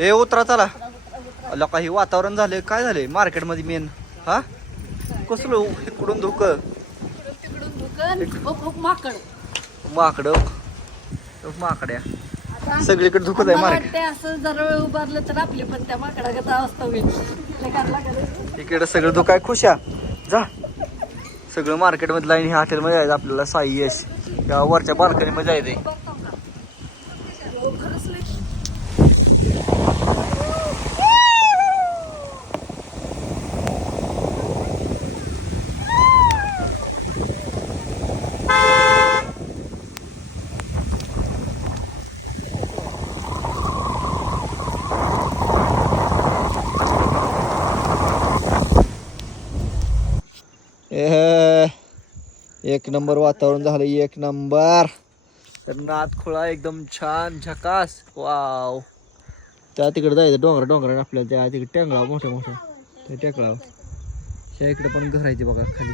ए उतरा चला. अला काही वातावरण झाले काय झाले मार्केटमध्ये मेन हा कसलं इकडून धुक माकड माकड्या सगळीकडे धुकत आहे मार्केट. असं जर उभारलं तर आपली पण त्या माकडागत अवस्था होईल. इकडे सगळं धुक आहे खुशा जा. सगळं मार्केटमध्ये लाईन ह्या हॉटेलमध्ये जायचं आपल्याला साई यश या वरच्या बाल्कनीमध्ये जायचंय. एक नंबर वातावरण झालं एक नंबर. तर नादखोळा एकदम छान झकास वाव. त्या तिकडे जायचं डोंगर आपल्याला त्या तिकडे टेंगळा मोठ्या मोठ्या त्या टेकळा त्या इकडे पण घर आहे बघा खाली.